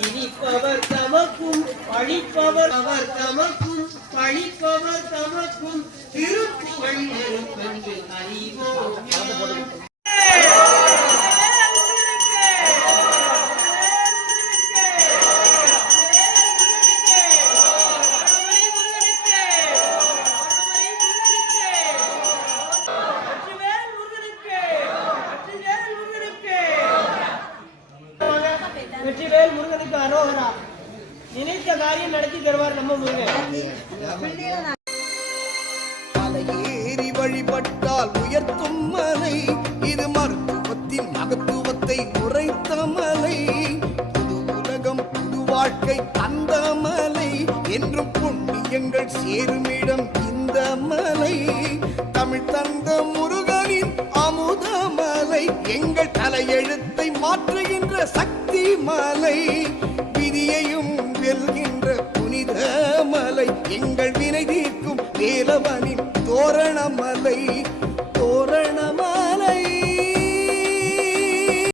செகுத்தவர் தமக்கும் பழிப்பவர் அவர் தமக்கும் பழிப்பவர் தமக்கும் திருப்புகழ் நெருப்பென்று அறிவோம் வெற்றிவேல் முருகனுக்கு அரோகரா. நினைத்த காரியம் நடத்தி தருவார் நம்ம முருகன். ஏறி வழிபட்டால் உயர்த்தும் மலை இது மருத்துவத்தின் மகத்துவத்தை உரைத்த மலை. புது உலகம் புது வாழ்க்கை அந்த மலை என்றும் புண்ணியங்கள் சேருமிடம் இந்த மலை. தமிழ் தந்த முருகனின் அமுத மலை எங்கள் தலையெழுத்தை மாற்றுகின்ற சக்தி மலை. எங்கள் வினை தீர்க்கும் வேலவனின் தோரணமலை தோரண